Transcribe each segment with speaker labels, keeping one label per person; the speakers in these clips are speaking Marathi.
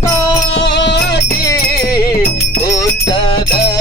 Speaker 1: కుంభకాటి ఉత్తదా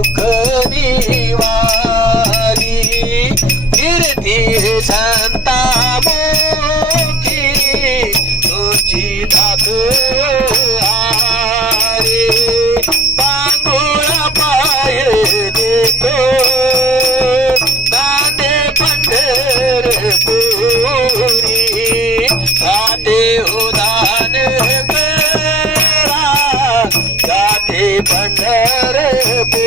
Speaker 1: दुःख निवारी फिरती संता मोठी तुझी धाक आरे पांगुळ पाय देतो. गाणे पंढर पुरी पंढरपुरा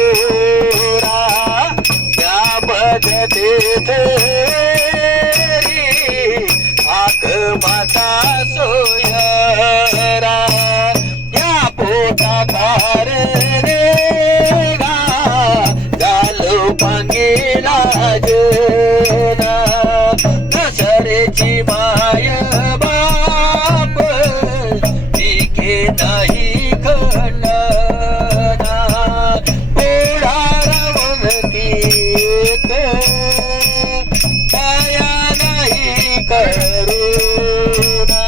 Speaker 1: त्या भजते आक माता सोयरा या पोटा भार रे गा गालो पांगीला जना दसरेची मा கரூரா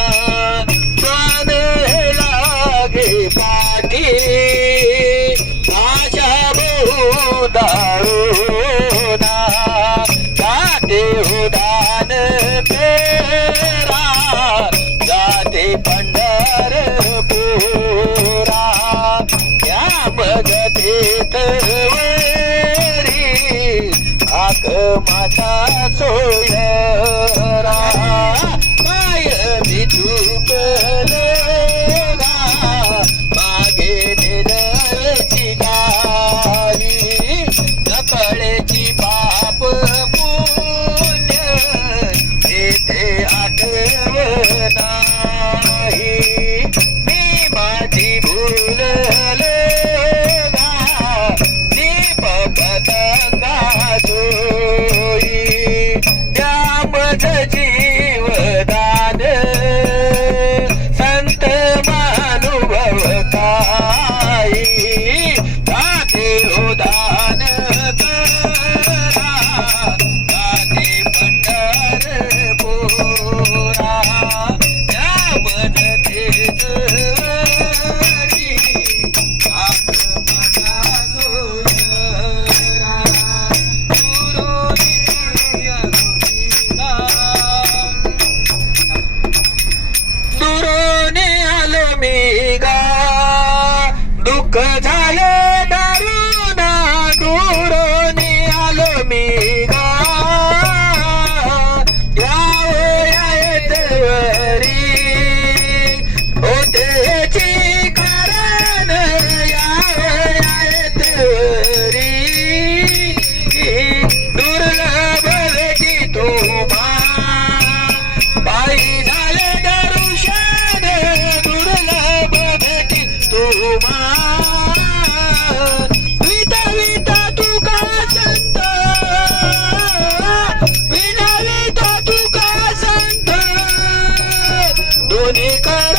Speaker 1: पाक माझा सोडरा पाय मी again. good time. ಕೋನಿ ಕರ